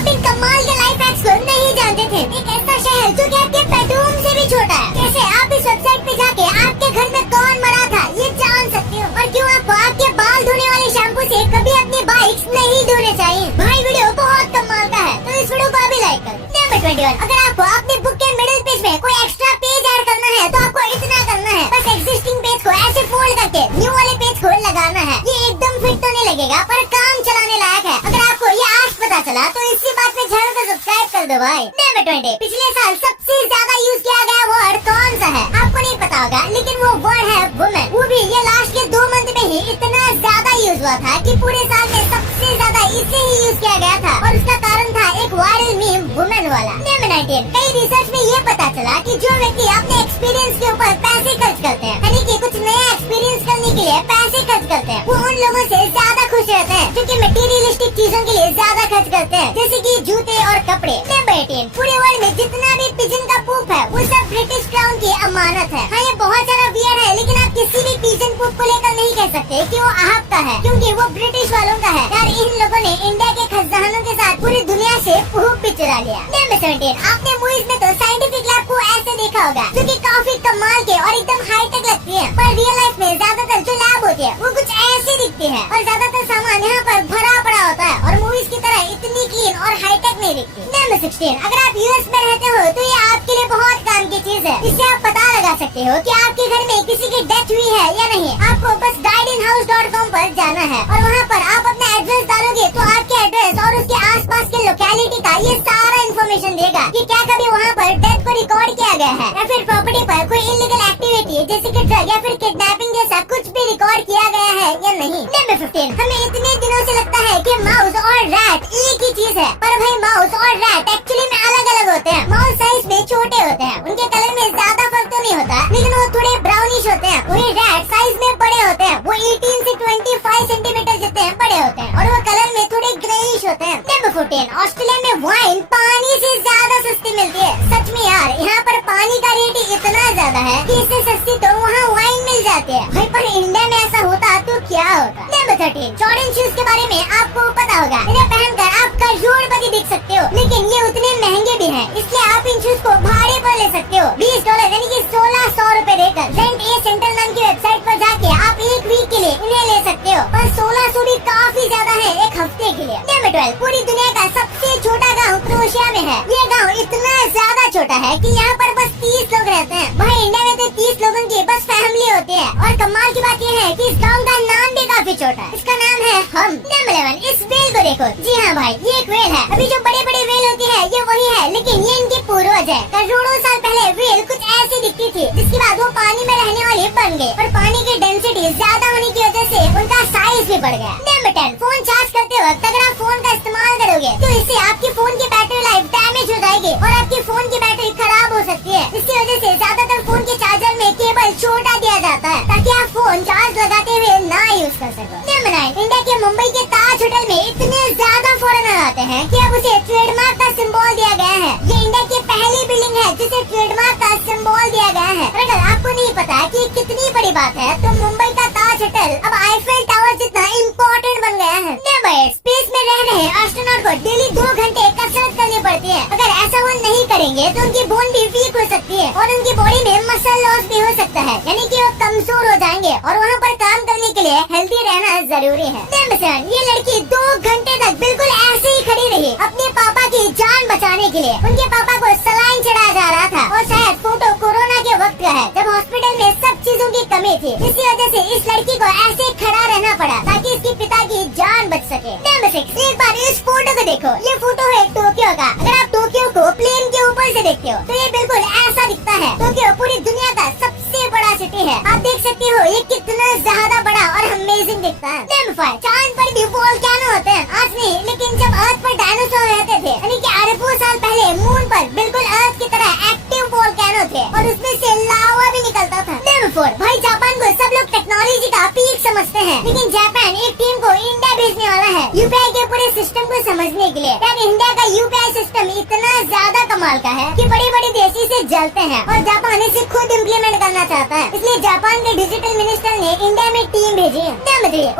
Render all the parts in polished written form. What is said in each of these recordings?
आप इन कमाल के लाइफ हैक्स को नहीं जानते थे। एक ऐसा शहर जो कि आपके बेडरूम से भी छोटा है। कैसे आप इस वेबसाइट पे जाके आपके घर में कौन मरा था ये जान सकते हो। और क्यों आपको आपके बाल धोने वाले शैम्पू से कभी अपनी बाइक्स नहीं धोने चाहिए। भाई वीडियो बहुत कमाल का है, तो इस वीडियो को अभी लाइक करो। नंबर 21, अगर आपको अपने बुक के मिडिल पेज में कोई एक्स्ट्रा पेज ऐड करना है तो आपको इतना करना है, बस एग्जिस्टिंग पेज को ऐसे फोल्ड करके न्यू वाले पेज को लगाना है। ये एकदम फिट तो नहीं लगेगा पर काम चलाने लायक है। अगर आपको ये आज पता चला तो इसी बात पे चैनल को सब्सक्राइब कर दो भाई। नंबर 20, पिछले साल सबसे ज्यादा यूज किया गया वर्ड कौन सा है? आपको नहीं पता होगा, लेकिन वो वर्ड है वुमेन। वो भी ये लास्ट के 2 मंथ में ही इतना ज्यादा यूज हुआ था कि पूरे साल में सबसे ज्यादा इसे ही यूज किया गया था। और उसका कारण था एक वायरल मीम वुमेन वाला। नंबर 19, कई रिसर्च में ये पता चला कि जो व्यक्ति अपने एक्सपीरियंस के ऊपर पैसे खर्च करते हैं, यानी कि कुछ नया एक्सपीरियंस करने के लिए पैसे खर्च करते हैं, वो उन लोगों से ज्यादा खुश रहते हैं जो कि मटेरियलिस्टिक चीजों के लिए ज्यादा खर्च करते हैं, जैसे कि जूते और कपड़े। नंबर 18, पूरे वर्ल्ड में जितना भी पिजन का पूप है वो सब ब्रिटिश क्राउन की अमानत है। हाँ, ये बहुत सारा वियर है, लेकिन आप किसी भी पिजन पूप को लेकर नहीं कह सकते कि वो आपका है, क्योंकि वो ब्रिटिश वालों का है। यार इन लोगों ने इंडिया के खजानों के साथ पूरी दुनिया से पूप भी चुरा लिया। नंबर 17, आपने मूवीज में तो साइंटिफिक लैब को ऐसे देखा होगा जो कि काफी कमाल के और एकदम हाईटेक लगती है, पर रियल लाइफ में ज्यादातर जो लैब होती है वो कुछ ऐसी दिखती है और ज्यादातर सामान यहाँ पर भरा पड़ा होता है और मूवीज की तरह इतनी क्लीन और हाईटेक नहीं दिखती। नंबर 16, अगर आप यूएस में रहते हो तो ये आपके लिए बहुत काम की चीज है। इससे आप पता लगा सकते हो कि आपके घर में किसी की डेथ हुई है या नहीं। आपको बस guardianhouse.com पर जाना है और वहाँ पर आप अपना एड्रेस डालोगे तो आपके एड्रेस और उसके आसपास के लोकेलिटी का ये सारा इन्फॉर्मेशन देगा कि क्या कभी वहाँ पर डेथ को रिकॉर्ड किया गया है या फिर प्रॉपर्टी पर कोई इलीगल एक्टिविटी जैसे कि ड्रग या फिर किडनैपिंग जैसा कुछ भी रिकॉर्ड किया गया है या नहीं। नंबर 15, हमें इतने दिनों से लगता है कि माउस और रैट एक ही चीज है, पर भाई माउस और रैट एक्चुअली में अलग अलग होते हैं। माउस साइज में छोटे होते हैं, उनके कलर में ज्यादा फर्क तो नहीं होता, लेकिन वो थोड़े ब्राउनिश होते हैं। वही रैट साइज में बड़े होते हैं, वो 18 से 25 सेंटीमीटर जितने बड़े होते हैं और वो कलर में थोड़े ग्रेइश होते हैं। नंबर 14, ऑस्ट्रेलिया में वाइन पानी से ज्यादा सस्ती मिलती है। सच में यार, यहाँ पर पानी का रेट इतना ज्यादा है कि इससे सस्ती तो वहाँ वाइन मिल जाती है भाई, पर इंडिया में ऐसा होता तो क्या होता। नंबर 13, जॉर्डन शूज के बारे में आपको पता होगा। इन्हें पहनकर आप करोड़पति दिख सकते हो, लेकिन ये उतने महंगे भी हैं, इसलिए आप इन शूज को भाड़े पर ले सकते हो। $20 यानी कि 1600 रूपए देकर रेंट ए सेंटर नाम की वेबसाइट पर जाके आप एक वीक के लिए इन्हें ले सकते हो, पर 1600 भी काफी ज्यादा है एक हफ्ते के लिए। नंबर 12, पूरी दुनिया का सबसे छोटा गाँव क्रोएशिया में है। ये गाँव इतना ज्यादा छोटा है कि यहाँ पर बस 30 लोग रहते हैं। भाई इंडिया में तो 30 लोगों की बस फैमिली होती है। और कमाल की बात ये है कि इस गाँव का नाम भी काफी छोटा है, इसका नाम है हम। नंबर 11, इस वेल को देखो। जी हाँ भाई, ये एक वेल है। अभी जो बड़े बड़े वेल होती है ये वही है, लेकिन ये इनके पूर्वज है। करोड़ों साल पहले वेल कुछ ऐसी दिखती थी, जिसके बाद वो पानी में रहने वाली बन गए और पानी की डेंसिटी ज्यादा होने की वजह से उनका साइज भी बढ़ गया। नंबर 10, फोन चार्ज करते वक्त अगर आप फोन का इस्तेमाल करोगे तो इससे आपकी फोन की बैटरी लाइफ डैमेज हो जाएगी और आपकी फोन की बैटरी खराब हो सकती है। इसकी वजह से ज्यादातर फोन के चार्जर में केबल छोटा दिया जाता है ताकि आप फोन चार्ज लगाते हुए ना यूज कर सको। नंबर 9, इंडिया के मुंबई के ताज होटल में इतने ज्यादा फॉरेनर आते हैं कि अब उसे ट्रेडमार्क का सिंबल दिया गया है। ये इंडिया की पहली बिल्डिंग है जिसे ट्रेडमार्क का सिंबल दिया गया है। और अगर आपको नहीं पता कि कितनी बड़ी बात है तो मुंबई का ताज होटल अब आईफेल टावर जितना इम्पोर्टेंट बन गया है। नंबर 8, स्पेस में रह रहे एस्ट्रोनॉट को डेली 2 घंटे कसरत करनी पड़ती है। अगर ऐसा वो नहीं करेंगे तो उनकी बोन भी वीक हो सकती है और उनकी बॉडी में मसल लॉस भी हो सकता है, यानी कि वो कमजोर हो जाएंगे और वहाँ पर काम करने के लिए हेल्दी रहना जरूरी है। नंबर 7, ये लड़की 2 घंटे तक बिल्कुल ऐसे ही खड़ी रही अपने पापा की जान बचाने के लिए। उनके पापा को सलाइन चढ़ाया जा रहा था और शायद फोटो कोरोना के वक्त का है जब हॉस्पिटल में सब चीजों की कमी थी। इसी वजह से इस लड़की को ऐसे खड़ा रहना पड़ा ताकि इसके पिता की जान बच सके। नंबर 6, एक बार इस फोटो को देखो। ये फोटो है टोक्यो का। अगर आप टोक्यो को प्लेन के ऊपर से देखते हो तो ये बिल्कुल ऐसा दिखता है। टोक्यो पूरी दुनिया का सबसे बड़ा सिटी है। आप देख सकते हो ये कितना ज्यादा बड़ा और अमेजिंग दिखता है। नंबर 5, चांद पर भी वोल्केनो होते हैं। आज नहीं, लेकिन जब अर्थ पर डायनासोर रहते थे, यानी कि अरबों साल पहले मून पर बिल्कुल अर्थ की तरह एक्टिव वोल्केनो थे और उसमें से लावा भी निकलता था। नंबर 4, भाई जापान को सब लोग टेक्नोलॉजी का पीक समझते समझते हैं, लेकिन जापान एक टीम को इंडिया भेजने वाला है यूपीआई के पूरे सिस्टम को समझने के लिए। यार इंडिया का यूपीआई सिस्टम इतना ज्यादा कमाल का है कि बड़ी बड़ी देश इसे जलते हैं और जापान इसे खुद इम्प्लीमेंट करना चाहता है। इसलिए जापान के डिजिटल मिनिस्टर ने इंडिया में टीम भेजी है।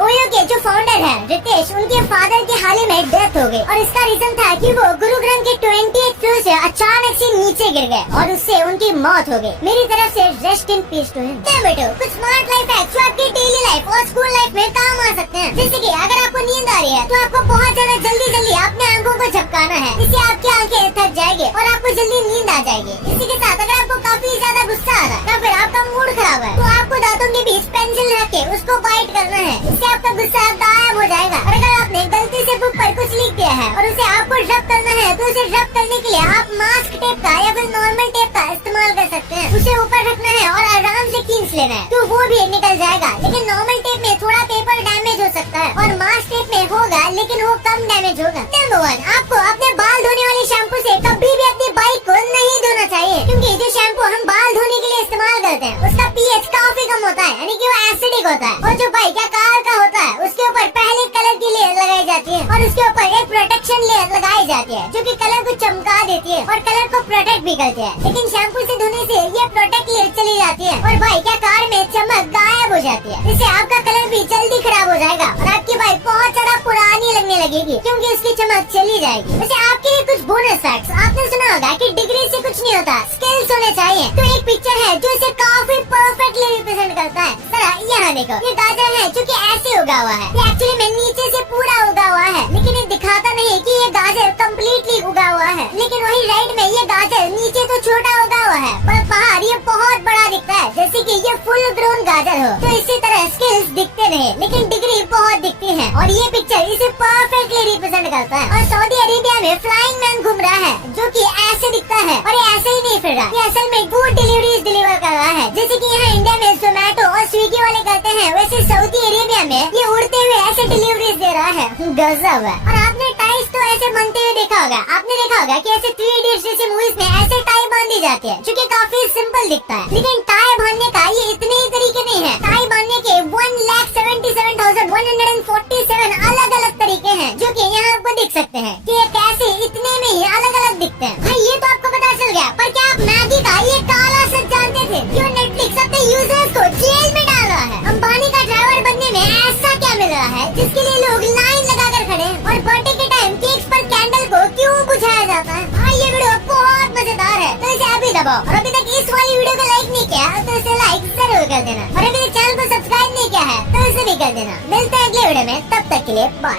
ओयो के जो फाउंडर है रितेश, उनके फादर की हाल ही में डेथ हो गई और इसका रीजन था कि वो गुरुग्राम के 28th फ्लोर से अचानक से नीचे गिर गए और उससे उनकी मौत हो गई। मेरी तरफ से rest in peace to him. बेटो कुछ स्मार्ट लाइफ हैक्स जो आपकी डेली लाइफ और स्कूल लाइफ में काम आ सकते हैं। जैसे कि अगर आपको नींद आ रही है तो आपको बहुत ज्यादा जल्दी अपने आंखों को झपकाना है। इससे आपकी आंखें थक जाएगी और आपको जल्दी नींद आ जाएगी। इसी के साथ अगर आपको काफी ज्यादा गुस्सा आ रहा है या फिर आपका मूड खराब है तो आपको दांतों के बीच पेंसिल रख के उसको बाइट करना है। इससे आपका गुस्सा गायब हो जाएगा। और अगर आपने गलती से बुक पर कुछ लिख दिया है और उसे आपको रब करना है तो उसे रब करने के लिए आप मास्क टेप का या फिर नॉर्मल टेप का इस्तेमाल कर सकते हैं। उसे ऊपर रखना है और आराम से खींच लेना है तो वो भी निकल जाएगा। लेकिन नॉर्मल टेप में थोड़ा पेपर डैमेज हो सकता है और मास्क टेप में होगा लेकिन वो कम डैमेज होगा। नंबर 1, आपको अपने बाल धोने वाले शैम्पू से कभी भी अपनी बाइक को नहीं धोना चाहिए, क्योंकि जो शैम्पू हम बाल धोने के लिए इस्तेमाल करते हैं उसका pH काफी कम होता है, यानी कि वो एसिडिक होता है। और जो बाइक या कार का होता है उसके ऊपर पहले कलर की लेयर लगाई जाती है और उसके ऊपर एक प्रोटेक्शन लेयर लगाई जाती है जो कि कलर को चमका देती है और कलर को प्रोटेक्ट भी करती है। लेकिन शैम्पू से धोने से ये प्रोटेक्ट लेयर चली जाती है और बाइक या कार में चमक गायब हो जाती है। इससे आपका कलर भी जल्दी खराब हो जाएगा और आपकी बाइक बहुत ज्यादा पुरानी लगने लगेगी क्योंकि उसकी चमक चली जाएगी। वैसे आपके लिए कुछ बोनस फैक्ट्स। आपने सुना होगा कि डिग्री से कुछ नहीं होता, स्किल्स होने चाहिए। तो एक पिक्चर है जो इसे काफी परफेक्टली रिप्रेजेंट करता है। जरा यहाँ देखो, ये गाजर है जो कि ऐसे उगा हुआ है। ये एक्चुअली में नीचे से पूरा उगा हुआ है, लेकिन ये दिखाता नहीं कि ये गाजर कम्प्लीटली उगा हुआ है। लेकिन वही राइट में ये गाजर नीचे तो छोटा उगा हुआ है पर बाहर ये बहुत बड़ा दिखता है, जैसे कि ये फुल ग्रोन गाजर हो। तो इसी तरह स्किल्स दिखते नहीं लेकिन डिग्री बहुत दिखती है और ये पिक्चर इसे परफेक्टली रिप्रेजेंट करता है। और सऊदी अरेबिया में फ्लाइंग मैन घूम रहा है जो कि ऐसे दिखता है और ये ऐसे ही नहीं फिर रहा, ये असल में फूड डिलीवरीज डिलीवर कर रहा है। जैसे कि यहाँ इंडिया में जोमेटो और स्विगी वाले करते हैं, वैसे सऊदी अरेबिया में ये उड़ते हुए ऐसे डिलीवरीज दे रहा है। गजब है। और आपने टाइस तो ऐसे बनते हुए देखा होगा। आपने देखा होगा कि ऐसे 3 इडियट्स जैसे मूवीज में ऐसे टाई बांधी जाती है जो कि काफी सिंपल दिखता है, लेकिन टाई बांधने का ये इतने ही तरीके नहीं है। टाई बांधने के 1,77,147 अलग अलग तरीके हैं जो कि यहाँ आपको दिख सकते हैं कि ये कैसे इतने में ही अलग अलग दिखते हैं। भाई ये तो आपको पता चल गया, पर क्या आप मैगी का ये काला सच जानते थे? जो नेटफ्लिक्स अपने यूजर्स को जेल में डाल रहा है। अंबानी का ड्राइवर बनने में ऐसा क्या मिल रहा है जिसके लिए लोग लाइन लगाकर खड़े हैं? और बर्थडे के टाइम केक्स पर कैंडल को क्यों बुझाया जाता है? भाई ये वीडियो बहुत मजेदार है, तो इसे अभी दबाओ। और अभी तक इस वाली वीडियो को लाइक नहीं किया तो इसे लाइक जरूर कर देना और अभी चैनल को सब्सक्राइब नहीं किया है तो इसे भी कर देना। मिलते हैं अगले वीडियो में, तब तक के लिए बाय।